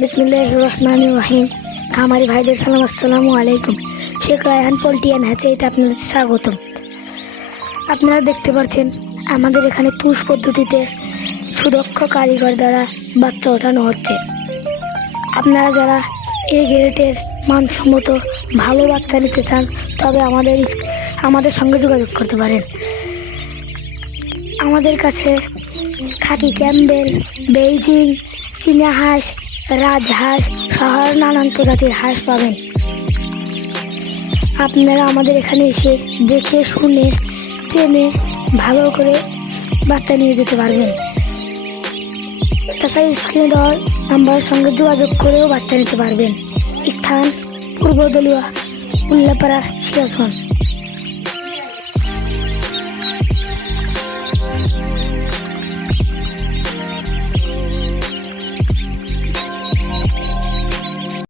বিসমিল্লাহির রহমানির রহিম। খামারি ভাইদের সালাম, আসসালামু আলাইকুম। শেখ রায়হান পোল্ট্রি অ্যান্ড হ্যাচারিতে আপনাদের স্বাগতম। আপনারা দেখতে পাচ্ছেন আমাদের এখানে তুষ পদ্ধতিতে সুদক্ষ কারিগর দ্বারা বাচ্চা ওঠানো হচ্ছে। আপনারা যারা এই গ্রেডের মানসম্মত ভালো বাচ্চা নিতে চান তবে আমাদের সঙ্গে যোগাযোগ করতে পারেন। আমাদের কাছে খাকি ক্যাম্বেল, বেইজিং, চীনা হাঁস, রাজহাঁস সহ নানান প্রজাতির হাঁস পাবেন। আপনারা আমাদের এখানে এসে দেখে শুনে চেনে ভালো করে বাচ্চা নিয়ে যেতে পারবেন। তাছাড়া স্ক্রিনে দেওয়া নাম্বারের সঙ্গে যোগাযোগ করেও বাচ্চা নিতে পারবেন। স্থান পূর্ব দলুয়া, উল্লাপাড়া, সিরাজগঞ্জ।